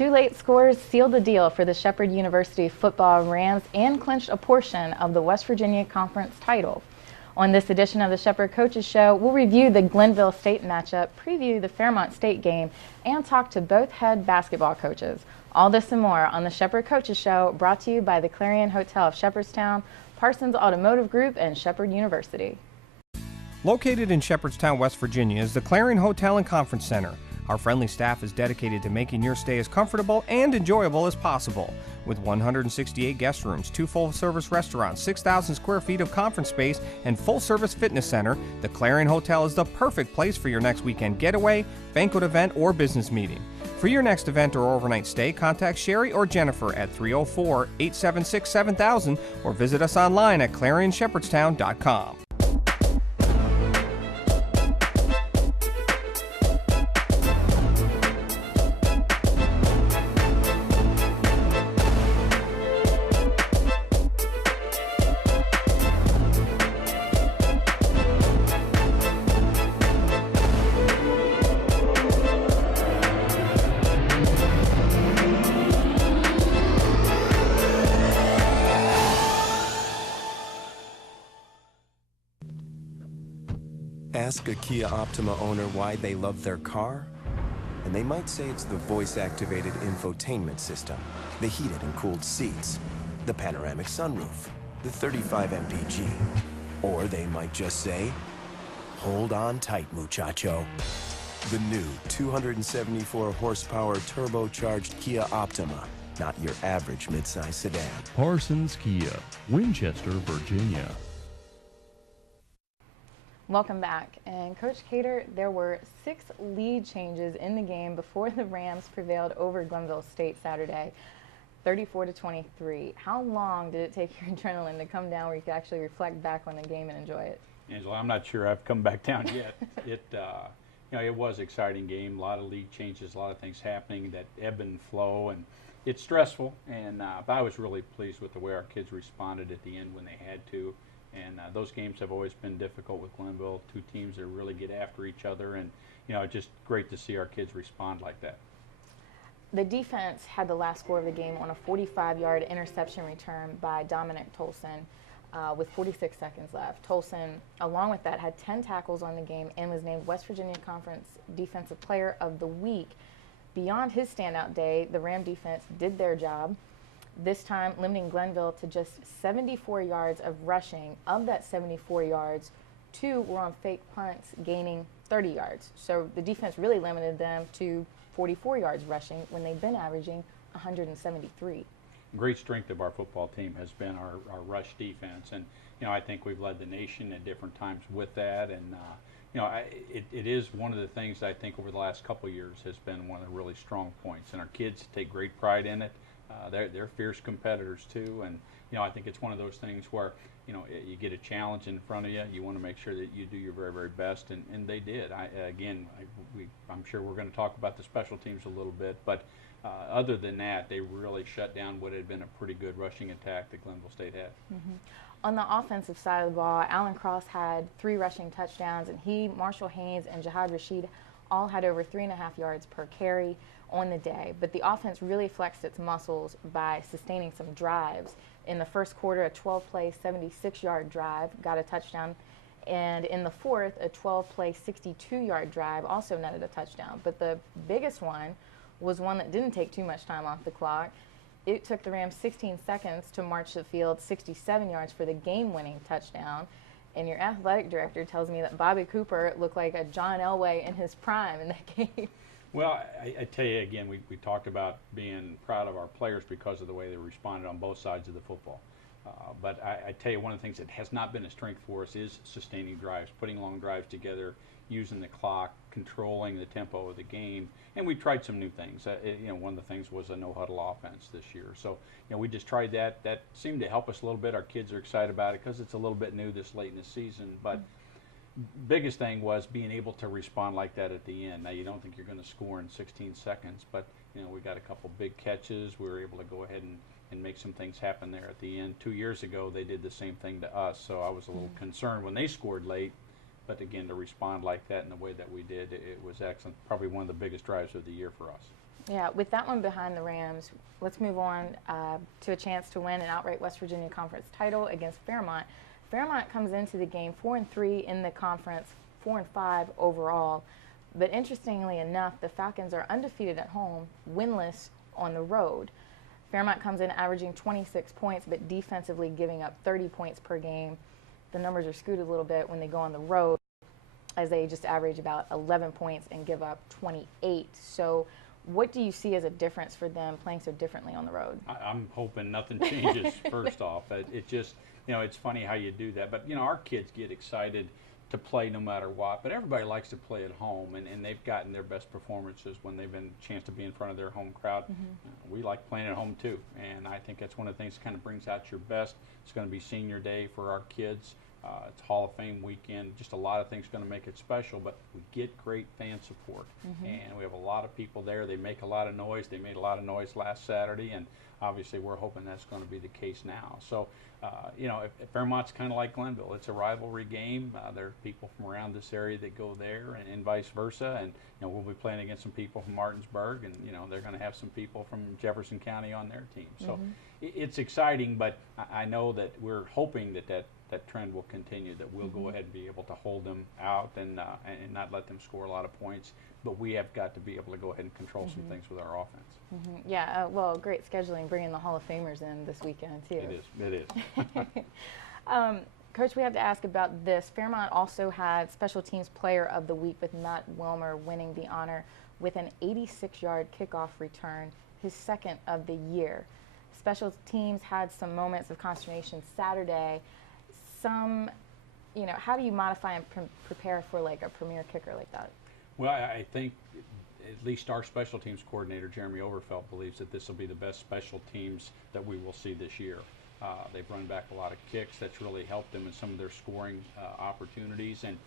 Two late scores sealed the deal for the Shepherd University football Rams and clinched a portion of the West Virginia Conference title. On this edition of the Shepherd Coaches Show, we'll review the Glenville State matchup, preview the Fairmont State game, and talk to both head basketball coaches. All this and more on the Shepherd Coaches Show, brought to you by the Clarion Hotel of Shepherdstown, Parsons Automotive Group, and Shepherd University. Located in Shepherdstown, West Virginia is the Clarion Hotel and Conference Center. Our friendly staff is dedicated to making your stay as comfortable and enjoyable as possible. With 168 guest rooms, 2 full-service restaurants, 6,000 square feet of conference space, and full-service fitness center, the Clarion Hotel is the perfect place for your next weekend getaway, banquet event, or business meeting. For your next event or overnight stay, contact Sherry or Jennifer at 304-876-7000 or visit us online at ClarionShepherdstown.com. Ask a Kia Optima owner why they love their car, and they might say it's the voice-activated infotainment system, the heated and cooled seats, the panoramic sunroof, the 35 mpg. Or they might just say, hold on tight, muchacho. The new 274 horsepower turbocharged Kia Optima, not your average midsize sedan. Parsons Kia, Winchester, Virginia. Welcome back. And Coach Cater, there were 6 lead changes in the game before the Rams prevailed over Glenville State Saturday, 34-23. How long did it take your adrenaline to come down where you could actually reflect back on the game and enjoy it? Angela, I'm not sure I've come back down yet. It was an exciting game, a lot of lead changes, a lot of things happening that ebb and flow, and it's stressful. And but I was really pleased with the way our kids responded at the end when they had to. And those games have always been difficult with Glenville, 2 teams that really get after each other, and just great to see our kids respond like that. The defense had the last score of the game on a 45-yard interception return by Dominic Tolson with 46 seconds left. Tolson, along with that, had 10 tackles on the game and was named West Virginia Conference Defensive Player of the Week. Beyond his standout day, the Ram defense did their job, this time limiting Glenville to just 74 yards of rushing. Of that 74 yards, 2 were on fake punts, gaining 30 yards. So the defense really limited them to 44 yards rushing when they've been averaging 173. Great strength of our football team has been our rush defense, and I think we've led the nation at different times with that. And it is one of the things that I think over the last couple of years has been one of the really strong points, and our kids take great pride in it. They're fierce competitors too, and I think it's one of those things where you get a challenge in front of you, you want to make sure that you do your very, very best, and they did. I'm sure we're going to talk about the special teams a little bit, but other than that, they really shut down what had been a pretty good rushing attack that Glenville State had. Mm-hmm. On the offensive side of the ball, Alan Cross had 3 rushing touchdowns, and he, Marshall Haynes, and Jihad Rashid all had over 3.5 yards per carry on the day. But the offense really flexed its muscles by sustaining some drives. In the first quarter, a 12-play, 76-yard drive got a touchdown. And in the fourth, a 12-play, 62-yard drive also netted a touchdown. But the biggest one was one that didn't take too much time off the clock. It took the Rams 16 seconds to march the field 67 yards for the game-winning touchdown. And your athletic director tells me that Bobby Cooper looked like a John Elway in his prime in that game. Well, I tell you again, we talked about being proud of our players because of the way they responded on both sides of the football. But I tell you, one of the things that has not been a strength for us is sustaining drives, putting long drives together, using the clock, controlling the tempo of the game. And we tried some new things. One of the things was a no-huddle offense this year. So, we just tried that. That seemed to help us a little bit. Our kids are excited about it because it's a little bit new this late in the season. But biggest thing was being able to respond like that at the end. Now, you don't think you're going to score in 16 seconds, but we got a couple big catches. We were able to go ahead and make some things happen there at the end. 2 years ago, they did the same thing to us, so I was a little concerned when they scored late But again, to respond like that in the way that we did, it was excellent. Probably one of the biggest drives of the year for us. Yeah, with that one behind the Rams, let's move on to a chance to win an outright West Virginia Conference title against Fairmont. Fairmont comes into the game 4-3 in the conference, 4-5 overall. But interestingly enough, the Falcons are undefeated at home, winless on the road. Fairmont comes in averaging 26 points, but defensively giving up 30 points per game. The numbers are skewed a little bit when they go on the road, as they just average about 11 points and give up 28. So what do you see as a difference for them playing so differently on the road? I'm hoping nothing changes, first off. It just, it's funny how you do that. But, our kids get excited to play no matter what. But everybody likes to play at home, and they've gotten their best performances when they've been a chance to be in front of their home crowd. We like playing at home, too. And I think that's one of the things that kind of brings out your best. It's going to be senior day for our kids. It's Hall of Fame weekend. Just a lot of things going to make it special, but we get great fan support. And we have a lot of people there. They make a lot of noise. They made a lot of noise last Saturday, and obviously we're hoping that's going to be the case now. So, if Fairmont's kind of like Glenville. It's a rivalry game. There are people from around this area that go there, and vice versa. And, we'll be playing against some people from Martinsburg, and, they're going to have some people from Jefferson County on their team. So it's exciting, but I know that we're hoping that trend will continue, that we'll go ahead and be able to hold them out and not let them score a lot of points. But we have got to be able to go ahead and control some things with our offense. Yeah, well, great scheduling, bringing the Hall of Famers in this weekend, too. It is. Coach, we have to ask about this. Fairmont also had Special Teams Player of the Week with Matt Wilmer winning the honor with an 86-yard kickoff return, his second of the year. Special Teams had some moments of consternation Saturday. How do you modify and prepare for like a premier kicker like that? Well, I think at least our special teams coordinator, Jeremy Overfelt, believes that this will be the best special teams that we will see this year. They've run back a lot of kicks. That's really helped them in some of their scoring opportunities. And,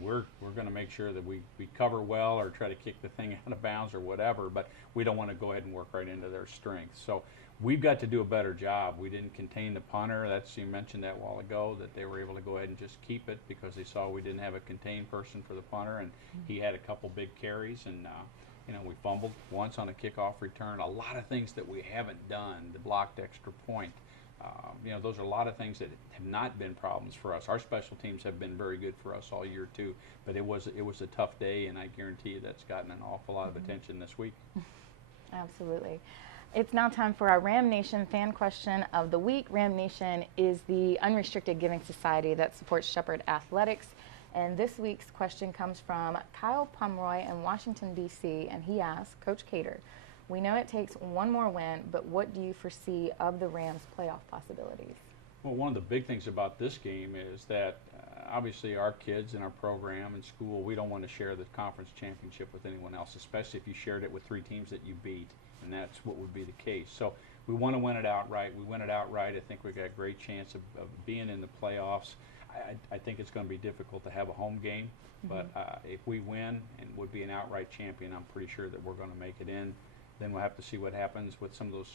we're going to make sure that we cover well or try to kick the thing out of bounds or whatever, but we don't want to go ahead and work right into their strengths. So we've got to do a better job. We didn't contain the punter. You mentioned that a while ago, that they were able to go ahead and just keep it because they saw we didn't have a contained person for the punter, and he had a couple big carries, and we fumbled once on a kickoff return. A lot of things that we haven't done. The blocked extra point. Those are a lot of things that have not been problems for us. Our special teams have been very good for us all year too, but it was a tough day, and I guarantee you that's gotten an awful lot of attention this week. Absolutely. It's now time for our Ram Nation fan question of the week. Ram Nation is the unrestricted giving society that supports Shepherd Athletics. And this week's question comes from Kyle Pomeroy in Washington, D.C., and he asks, Coach Cater, we know it takes one more win, but what do you foresee of the Rams' playoff possibilities? Well, one of the big things about this game is that obviously our kids in our program and school, we don't want to share the conference championship with anyone else, especially if you shared it with 3 teams that you beat, and that's what would be the case. So we want to win it outright. We win it outright. I think we've got a great chance of being in the playoffs. I think it's going to be difficult to have a home game, but if we win and would be an outright champion, I'm pretty sure that we're going to make it in. Then we'll have to see what happens with some of those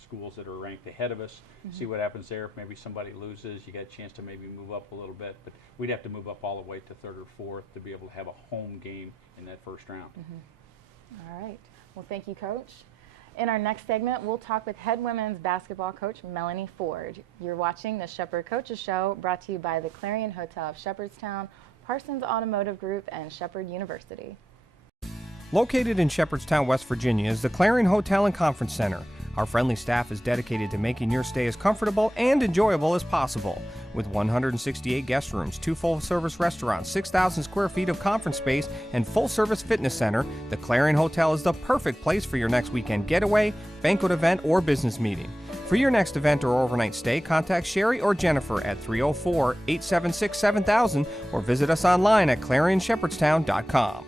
schools that are ranked ahead of us, see what happens there. If maybe somebody loses, you got a chance to maybe move up a little bit, but we'd have to move up all the way to 3rd or 4th to be able to have a home game in that first round. All right. Well, thank you, Coach. In our next segment, we'll talk with head women's basketball coach Melanie Ford. You're watching the Shepherd Coaches Show, brought to you by the Clarion Hotel of Shepherdstown, Parsons Automotive Group, and Shepherd University. Located in Shepherdstown, West Virginia is the Clarion Hotel and Conference Center. Our friendly staff is dedicated to making your stay as comfortable and enjoyable as possible. With 168 guest rooms, 2 full-service restaurants, 6,000 square feet of conference space, and full-service fitness center, the Clarion Hotel is the perfect place for your next weekend getaway, banquet event, or business meeting. For your next event or overnight stay, contact Sherry or Jennifer at 304-876-7000 or visit us online at ClarionShepherdstown.com.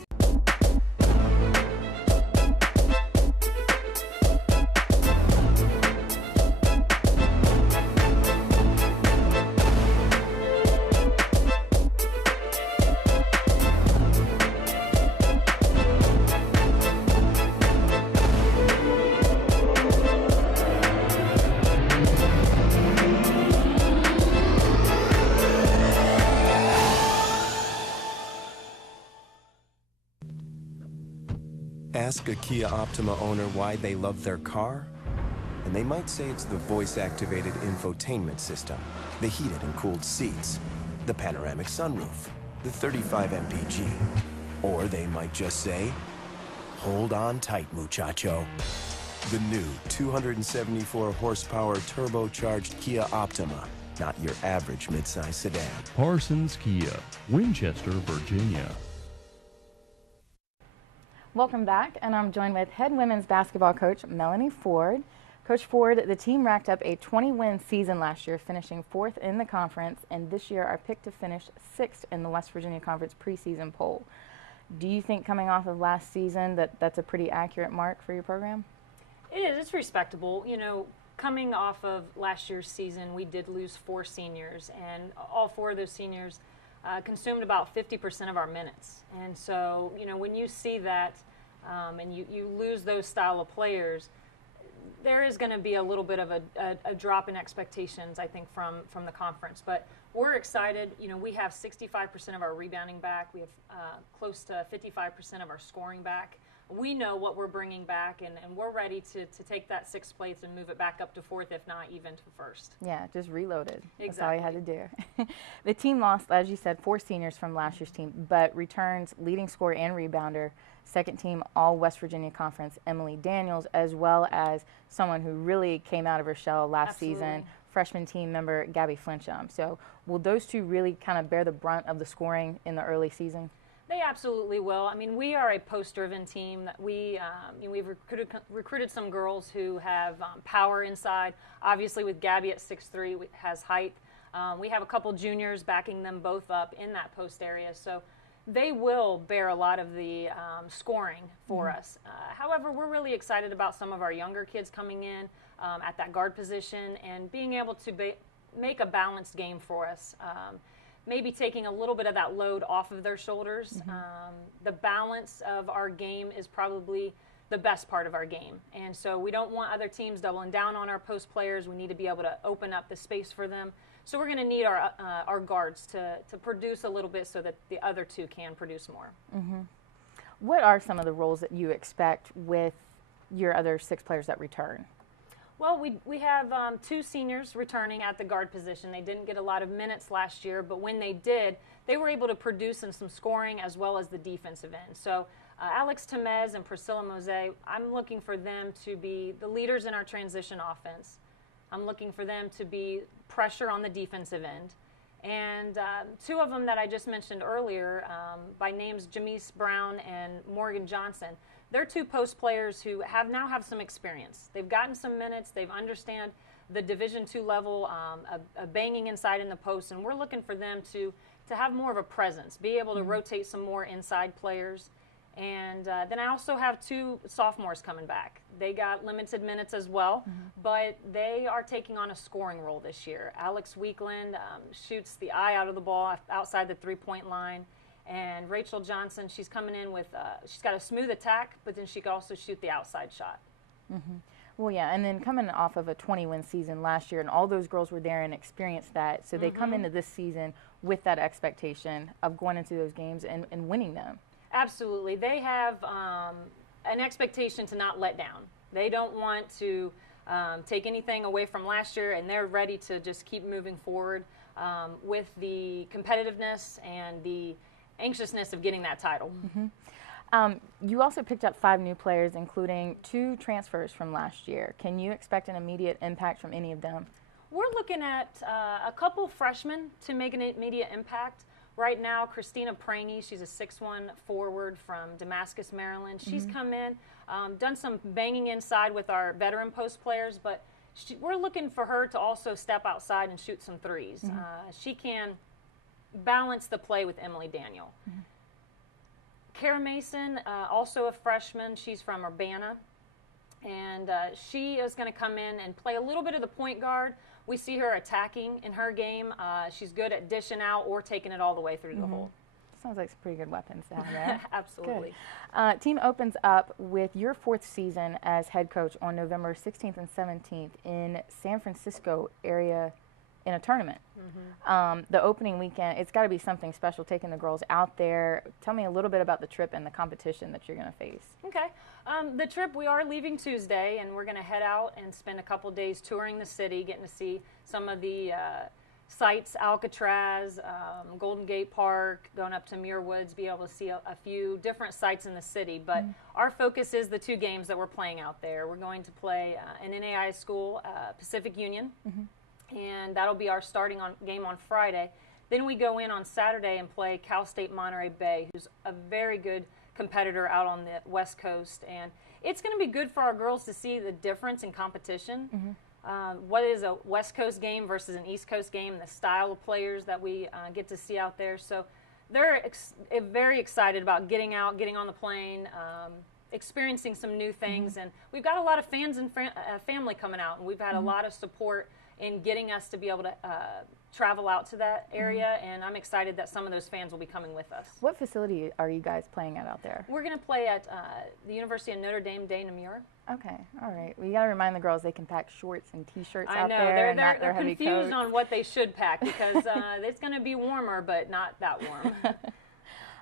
Ask a Kia Optima owner why they love their car, and they might say it's the voice-activated infotainment system, the heated and cooled seats, the panoramic sunroof, the 35 mpg. Or they might just say, hold on tight, muchacho. The new 274 horsepower turbocharged Kia Optima, not your average midsize sedan. Parsons Kia, Winchester, Virginia. Welcome back, and I'm joined with head women's basketball coach Melanie Ford. Coach Ford, the team racked up a 20-win season last year, finishing 4th in the conference, and this year are picked to finish 6th in the West Virginia Conference preseason poll. Do you think, coming off of last season, that that's a pretty accurate mark for your program? It is. It's respectable. You know, coming off of last year's season, we did lose 4 seniors, and all 4 of those seniors consumed about 50% of our minutes. And so, you know, when you see that and you lose those style of players, there is going to be a little bit of a drop in expectations, I think, from the conference. But we're excited. You know, we have 65% of our rebounding back. We have close to 55% of our scoring back. We know what we're bringing back, and we're ready to take that 6th place and move it back up to 4th, if not even to 1st. Yeah, just reloaded. Exactly. That's all you had to do. The team lost, as you said, 4 seniors from last year's team, but returns leading scorer and rebounder, 2nd team All West Virginia Conference Emily Daniels, as well as someone who really came out of her shell last season, freshman team member Gabby Flinchum. So will those 2 really kind of bear the brunt of the scoring in the early season? They absolutely will. I mean, we are a post-driven team. That we've recruited some girls who have power inside. Obviously, with Gabby at 6'3", has height. We have a couple juniors backing them both up in that post area. So they will bear a lot of the scoring for us. However, we're really excited about some of our younger kids coming in at that guard position and being able to make a balanced game for us. Maybe taking a little bit of that load off of their shoulders. The balance of our game is probably the best part of our game. And so we don't want other teams doubling down on our post players. We need to be able to open up the space for them. So we're going to need our guards to produce a little bit so that the other 2 can produce more. What are some of the roles that you expect with your other 6 players that return? Well, we have 2 seniors returning at the guard position. They didn't get a lot of minutes last year, but when they did, they were able to produce in some scoring as well as the defensive end. So Alex Temez and Priscilla Mose, I'm looking for them to be the leaders in our transition offense. I'm looking for them to be pressure on the defensive end. And 2 of them that I just mentioned earlier, by names Jamise Brown and Morgan Johnson, they're 2 post players who now have some experience. They've gotten some minutes. They've understand the Division II level, a banging inside in the post, and we're looking for them to have more of a presence, be able to rotate some more inside players. And then I also have 2 sophomores coming back. They got limited minutes as well, but they are taking on a scoring role this year. Alex Weekland shoots the eye out of the ball outside the 3-point line. And Rachel Johnson, she's coming in with, she's got a smooth attack, but then she can also shoot the outside shot. Well, yeah, and then coming off of a 20-win season last year, and all those girls were there and experienced that, so they come into this season with that expectation of going into those games and winning them. Absolutely. They have an expectation to not let down. They don't want to take anything away from last year, and they're ready to just keep moving forward with the competitiveness and the anxiousness of getting that title. You also picked up 5 new players, including 2 transfers from last year. Can you expect an immediate impact from any of them? We're looking at a couple freshmen to make an immediate impact. Right now, Christina Prangy, she's a 6'1" forward from Damascus, Maryland. She's come in, done some banging inside with our veteran post players, but we're looking for her to also step outside and shoot some threes. She can balance the play with Emily Daniel. Kara Mason, also a freshman. She's from Urbana, and she is going to come in and play a little bit of the point guard. We see her attacking in her game. She's good at dishing out or taking it all the way through the hole. Sounds like some pretty good weapons down there. Absolutely. Team opens up with your 4th season as head coach on November 16th and 17th in San Francisco area in a tournament. The opening weekend, it's got to be something special taking the girls out there. Tell me a little bit about the trip and the competition that you're going to face. Okay. The trip, we are leaving Tuesday, and we're going to head out and spend a couple days touring the city, getting to see some of the sites, Alcatraz, Golden Gate Park, going up to Muir Woods, be able to see a few different sites in the city. But our focus is the 2 games that we're playing out there. We're going to play an NAI school, Pacific Union, and that'll be our starting game on Friday. Then we go in on Saturday and play Cal State Monterey Bay, who's a very good competitor out on the West Coast. And it's going to be good for our girls to see the difference in competition. What is a West Coast game versus an East Coast game, the style of players that we get to see out there. So they're very excited about getting out, getting on the plane, experiencing some new things. And we've got a lot of fans and family coming out, and we've had a lot of support in getting us to be able to travel out to that area, and I'm excited that some of those fans will be coming with us. What facility are you guys playing at out there? We're going to play at the University of Notre Dame de Namur. Okay, all right. Well, you got to remind the girls they can pack shorts and T-shirts I out know, there and not they're their heavy confused coats. on what they should pack because it's going to be warmer, but not that warm.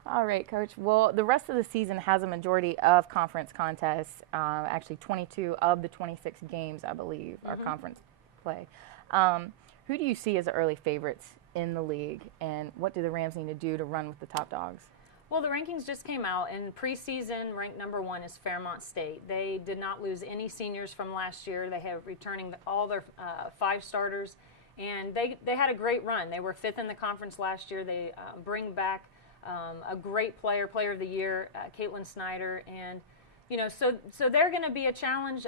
All right, Coach. Well, the rest of the season has a majority of conference contests. Actually, 22 of the 26 games, I believe, are conference play. Who do you see as the early favorites in the league, and what do the Rams need to do to run with the top dogs? Well, the rankings just came out, and preseason ranked #1 is Fairmont State. They did not lose any seniors from last year. They have returning all their 5 starters, and they had a great run. They were 5th in the conference last year. They bring back a great player of the year, Caitlin Snyder, and so they're going to be a challenge.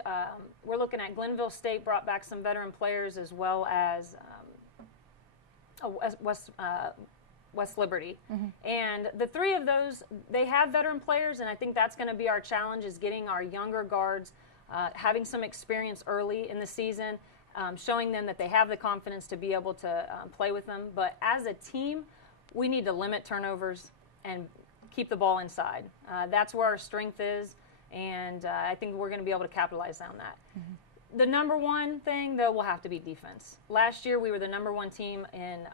We're looking at Glenville State brought back some veteran players as well as West Liberty. And the 3 of those, they have veteran players, and I think that's going to be our challenge is getting our younger guards, having some experience early in the season, showing them that they have the confidence to be able to play with them. But as a team, we need to limit turnovers and keep the ball inside. That's where our strength is. And I think we're going to be able to capitalize on that. The #1 thing, though, will have to be defense. Last year, we were the #1 team in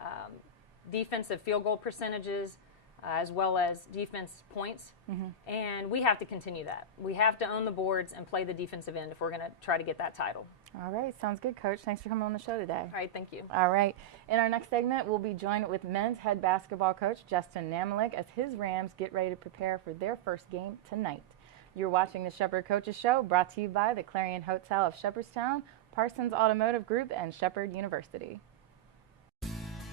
defensive field goal percentages as well as defense points. And we have to continue that. We have to own the boards and play the defensive end if we're going to try to get that title. All right, sounds good, Coach. Thanks for coming on the show today. All right, thank you. All right, in our next segment, we'll be joined with men's head basketball coach Justin Namalik as his Rams get ready to prepare for their first game tonight. You're watching the Shepherd Coaches Show, brought to you by the Clarion Hotel of Shepherdstown, Parsons Automotive Group, and Shepherd University.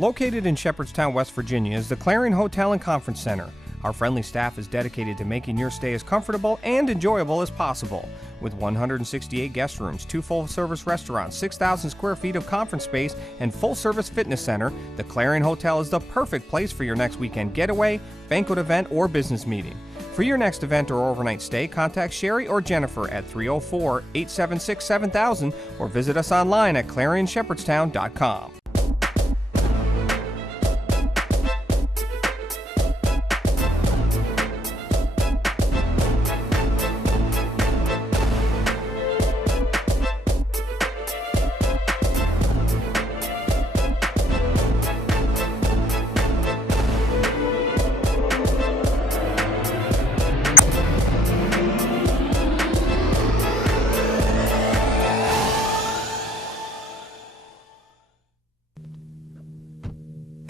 Located in Shepherdstown, West Virginia, is the Clarion Hotel and Conference Center. Our friendly staff is dedicated to making your stay as comfortable and enjoyable as possible. With 168 guest rooms, 2 full-service restaurants, 6,000 square feet of conference space, and full-service fitness center, the Clarion Hotel is the perfect place for your next weekend getaway, banquet event, or business meeting. For your next event or overnight stay, contact Sherry or Jennifer at 304-876-7000 or visit us online at ClarionShepherdstown.com.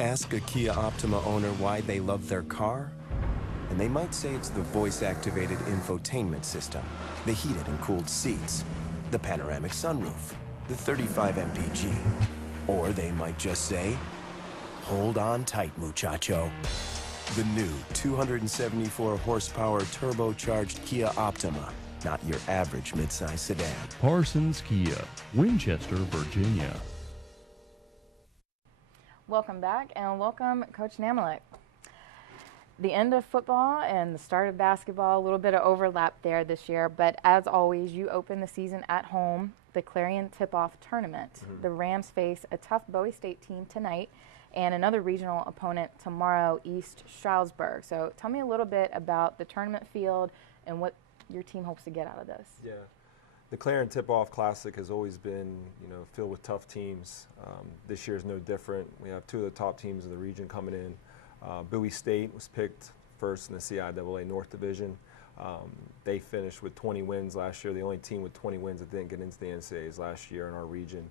Ask a Kia Optima owner why they love their car, and they might say it's the voice-activated infotainment system, the heated and cooled seats, the panoramic sunroof, the 35 mpg. Or they might just say, hold on tight, muchacho. The new 274 horsepower turbocharged Kia Optima, not your average midsize sedan. Parsons Kia, Winchester, Virginia. Welcome back, and welcome Coach Namalik. The end of football and the start of basketball, a little bit of overlap there this year, but as always, you open the season at home, the Clarion Tip-Off Tournament. The Rams face a tough Bowie State team tonight and another regional opponent tomorrow, East Stroudsburg. So tell me a little bit about the tournament field and what your team hopes to get out of this. Yeah. The Clarion Tip-Off Classic has always been, filled with tough teams. This year is no different. We have two of the top teams in the region coming in. Bowie State was picked first in the CIAA North Division. They finished with 20 wins last year. The only team with 20 wins that didn't get into the NCAAs last year in our region.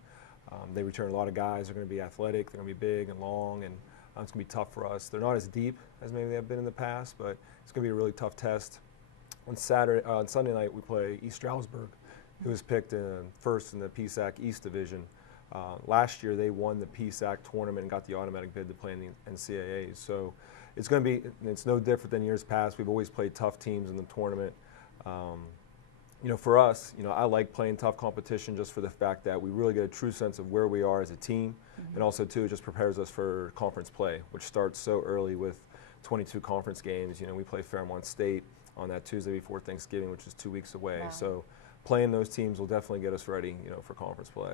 They returned a lot of guys. They're going to be athletic. They're going to be big and long, and it's going to be tough for us. They're not as deep as maybe they have been in the past, but it's going to be a really tough test. On Sunday night, we play East Stroudsburg, who was picked first in the PSAC East Division. Last year, they won the PSAC tournament and got the automatic bid to play in the NCAAs. So it's going to be, it's no different than years past. We've always played tough teams in the tournament. For us, I like playing tough competition just for the fact that we really get a true sense of where we are as a team, and also, too, it just prepares us for conference play, which starts so early with 22 conference games. We play Fairmont State on that Tuesday before Thanksgiving, which is 2 weeks away. Wow. So playing those teams will definitely get us ready, for conference play.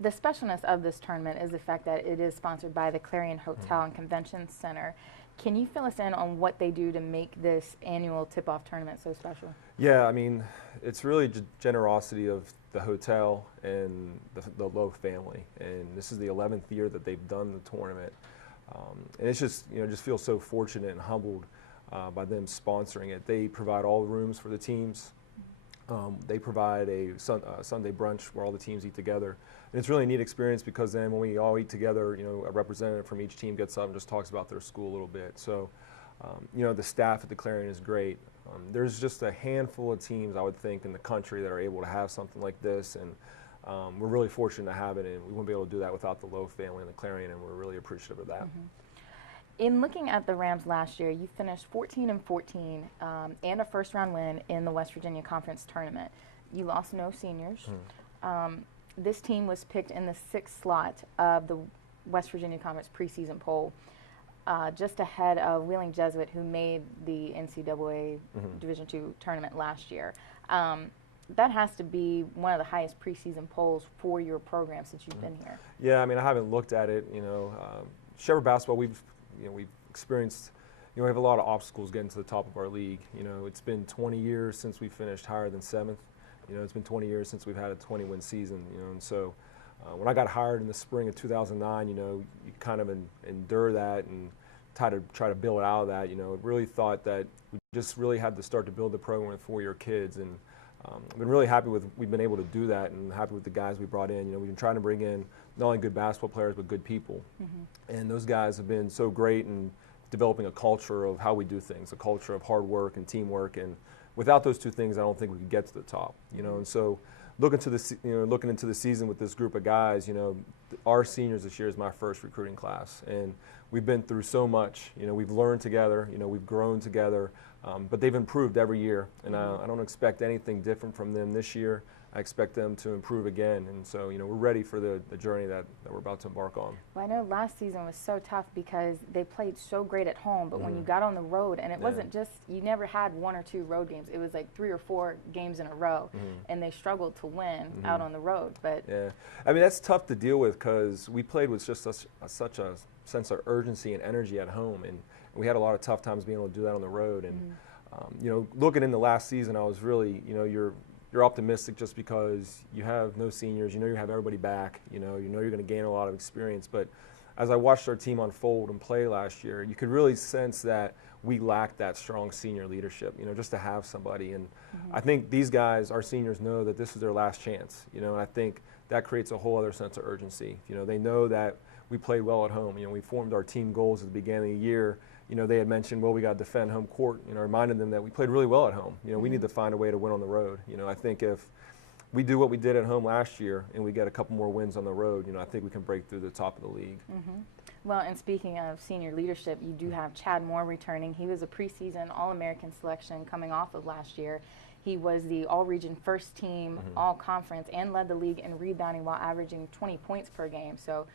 The specialness of this tournament is the fact that it is sponsored by the Clarion Hotel and Convention Center. Can you fill us in on what they do to make this annual tip-off tournament so special? Yeah, it's really generosity of the hotel and the Lowe family. And this is the 11th year that they've done the tournament. And it's just, just feel so fortunate and humbled by them sponsoring it. They provide all the rooms for the teams. They provide a Sunday brunch where all the teams eat together. And it's really a neat experience because then when we all eat together, a representative from each team gets up and just talks about their school a little bit. So, the staff at the Clarion is great. There's just a handful of teams, I would think, in the country that are able to have something like this. And we're really fortunate to have it, and we wouldn't be able to do that without the Lowe family and the Clarion, and we're really appreciative of that. In looking at the Rams last year, you finished 14-14 and a first-round win in the West Virginia Conference Tournament. You lost no seniors. This team was picked in the 6th slot of the West Virginia Conference preseason poll, just ahead of Wheeling Jesuit, who made the NCAA Division II tournament last year. That has to be one of the highest preseason polls for your program since you've been here. Yeah, I haven't looked at it. Shepherd basketball, we've experienced, we have a lot of obstacles getting to the top of our league. It's been 20 years since we finished higher than 7th. It's been 20 years since we've had a 20-win season. And so when I got hired in the spring of 2009, you kind of endure that and try to build out of that. Really thought that we just really had to start to build the program with 4-year kids, and I've been really happy with we've been able to do that, and happy with the guys we brought in. We've been trying to bring in not only good basketball players but good people, and those guys have been so great in developing a culture of how we do things, a culture of hard work and teamwork. And without those two things, I don't think we could get to the top. And so looking into the season with this group of guys, our seniors this year is my first recruiting class, and we've been through so much. We've learned together, we've grown together, but they've improved every year, and I don't expect anything different from them this year. I expect them to improve again, and so we're ready for the journey that we're about to embark on. Well, I know last season was so tough because they played so great at home, but when you got on the road, and it wasn't just, you never had 1 or 2 road games. It was like 3 or 4 games in a row, and they struggled to win out on the road. But yeah, that's tough to deal with because we played with just such a sense of urgency and energy at home, and we had a lot of tough times being able to do that on the road. And looking into last season, I was really, you're optimistic just because you have no seniors, you have everybody back, you're going to gain a lot of experience. But as I watched our team unfold and play last year, you could really sense that we lacked that strong senior leadership, just to have somebody. And I think these guys, our seniors, know that this is their last chance, and I think that creates a whole other sense of urgency. They know that we played well at home. We formed our team goals at the beginning of the year. They had mentioned, well, we got to defend home court. Reminded them that we played really well at home. We need to find a way to win on the road. I think if we do what we did at home last year and we get a couple more wins on the road, I think we can break through the top of the league. Well, and speaking of senior leadership, you do have Chad Moore returning. He was a preseason All-American selection coming off of last year. He was the all-region first team, all-conference, and led the league in rebounding while averaging 20 points per game. So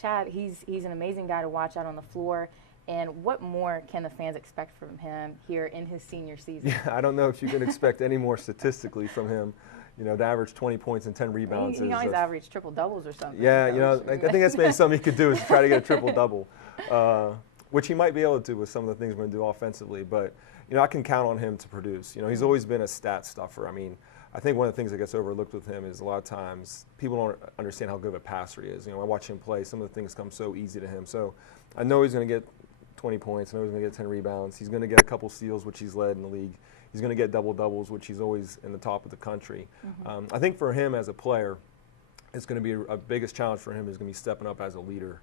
Chad, he's an amazing guy to watch out on the floor. And what more can the fans expect from him here in his senior season? Yeah, I don't know if you can expect any more statistically from him. To average 20 points and 10 rebounds. He always averaged triple doubles or something. Yeah, I think that's maybe something he could do is try to get a triple double, which he might be able to do with some of the things we're going to do offensively. But I can count on him to produce. He's always been a stat stuffer. I think one of the things that gets overlooked with him is a lot of times people don't understand how good of a passer he is. You know, I watch him play, some of the things come so easy to him. So I know he's going to get 20 points. I know he's going to get 10 rebounds. He's going to get a couple steals, which he's led in the league. He's going to get double-doubles, which he's always in the top of the country. I think for him as a player, it's going to be a biggest challenge for him is going to be stepping up as a leader.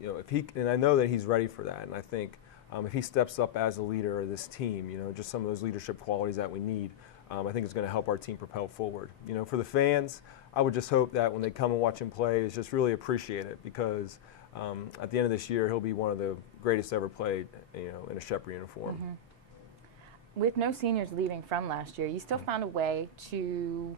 You know, and I know that he's ready for that. And I think if he steps up as a leader of this team, you know, just some of those leadership qualities that we need, I think it's going to help our team propel forward. You know, for the fans, I would just hope that when they come and watch him play, is just really appreciate it because at the end of this year, he'll be one of the greatest ever played, you know, in a Shepherd uniform. With no seniors leaving from last year, you still found a way to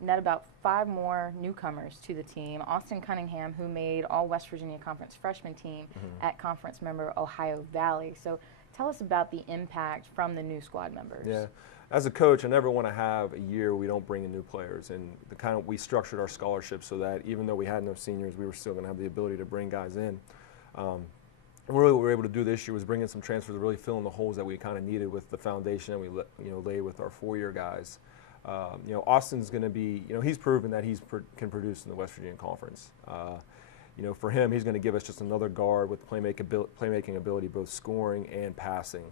net about 5 more newcomers to the team. Austin Cunningham, who made all West Virginia Conference freshman team at conference member Ohio Valley. So tell us about the impact from the new squad members. Yeah. As a coach, I never want to have a year where we don't bring in new players. And we structured our scholarships so that even though we had no seniors, we were still going to have the ability to bring guys in. Really what we were able to do this year was bring in some transfers to really fill in the holes that we kind of needed with the foundation that we laid with our 4-year guys. You know, Austin's going to be, you know, he's proven that can produce in the West Virginia Conference. You know, for him, he's going to give us just another guard with playmaking ability, both scoring and passing.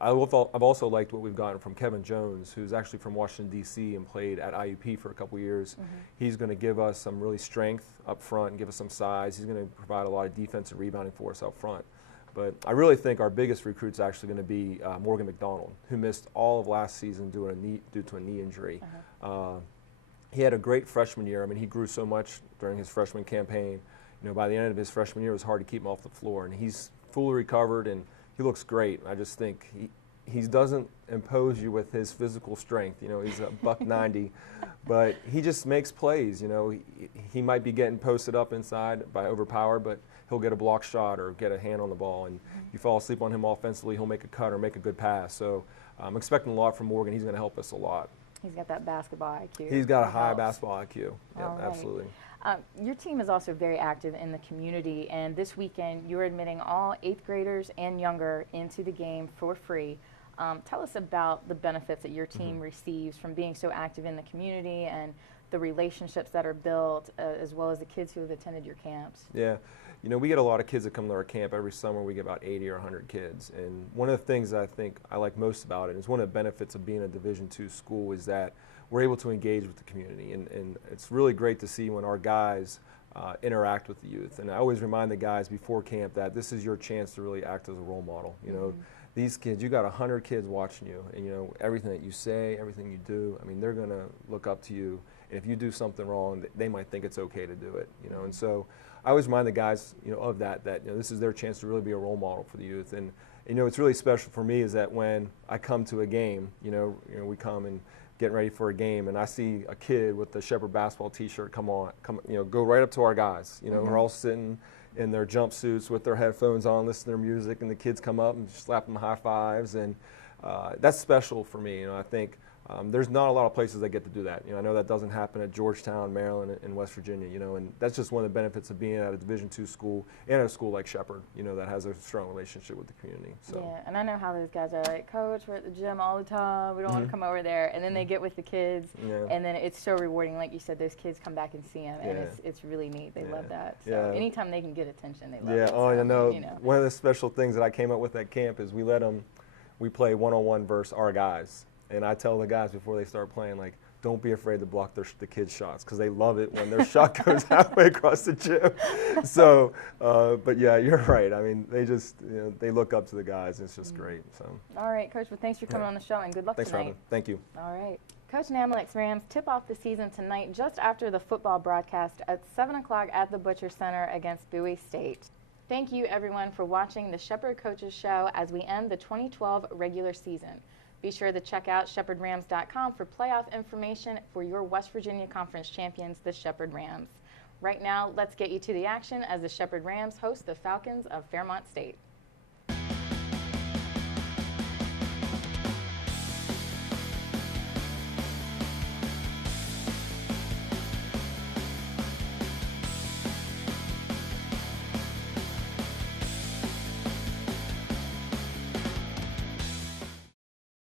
I've also liked what we've gotten from Kevin Jones, who's actually from Washington, D.C. and played at IUP for a couple years. He's going to give us some really strength up front and give us some size. He's going to provide a lot of defensive rebounding for us up front. But I really think our biggest recruit's actually going to be Morgan McDonald, who missed all of last season due to a knee injury. He had a great freshman year. I mean, he grew so much during his freshman campaign. You know, by the end of his freshman year, it was hard to keep him off the floor. And he's fully recovered, and he looks great. I just think he doesn't impose you with his physical strength. You know, he's a $190, but he just makes plays. You know, he might be getting posted up inside by overpower, but he'll get a block shot or get a hand on the ball. And you fall asleep on him offensively, he'll make a cut or make a good pass. So I'm expecting a lot from Morgan. He's going to help us a lot. He's got that basketball IQ. He's got a high basketball IQ. Yeah, All right. absolutely. Your team is also very active in the community, and this weekend you're admitting all 8th graders and younger into the game for free. Tell us about the benefits that your team receives from being so active in the community and the relationships that are built, as well as the kids who have attended your camps. Yeah. You know, we get a lot of kids that come to our camp every summer. We get about 80 or 100 kids. And one of the things that I think I like most about it is one of the benefits of being a Division II school is that we're able to engage with the community. And it's really great to see when our guys interact with the youth. And I always remind the guys before camp that this is your chance to really act as a role model. You know, these kids, you got 100 kids watching you, and you know, everything that you say, everything you do, I mean, they're going to look up to you. And if you do something wrong, they might think it's okay to do it, you know. And so I always remind the guys, you know, of that you know, this is their chance to really be a role model for the youth. And you know, it's really special for me is that when I come to a game, you know, we come and getting ready for a game, and I see a kid with the Shepherd basketball T-shirt you know, go right up to our guys. You know, we're all sitting in their jumpsuits with their headphones on, listening to their music, and the kids come up and slap them high fives, and that's special for me. You know, I think there's not a lot of places that get to do that. You know, I know that doesn't happen at Georgetown, Maryland, and West Virginia. You know, and that's just one of the benefits of being at a Division II school and at a school like Shepherd. You know, that has a strong relationship with the community. So. Yeah, and I know how those guys are. Like, Coach, we're at the gym all the time. We don't want to come over there. And then they get with the kids, and then it's so rewarding. Like you said, those kids come back and see them, and it's really neat. They love that. So anytime they can get attention, they love it. Oh, so, I know. You know. One of the special things that I came up with at camp is we play one-on-one versus our guys. And I tell the guys before they start playing, like, don't be afraid to block the kids' shots because they love it when their shot goes halfway across the gym. So, but yeah, you're right. I mean, they just, you know, they look up to the guys, and it's just great. So. All right, Coach. Well, thanks for coming on the show, and good luck tonight. Thanks, Robin. Thank you. All right. Coach Namalex Rams tip off the season tonight just after the football broadcast at 7 o'clock at the Butcher Center against Bowie State. Thank you, everyone, for watching the Shepherd Coaches Show as we end the 2012 regular season. Be sure to check out ShepherdRams.com for playoff information for your West Virginia Conference champions, the Shepherd Rams. Right now, let's get you to the action as the Shepherd Rams host the Falcons of Fairmont State.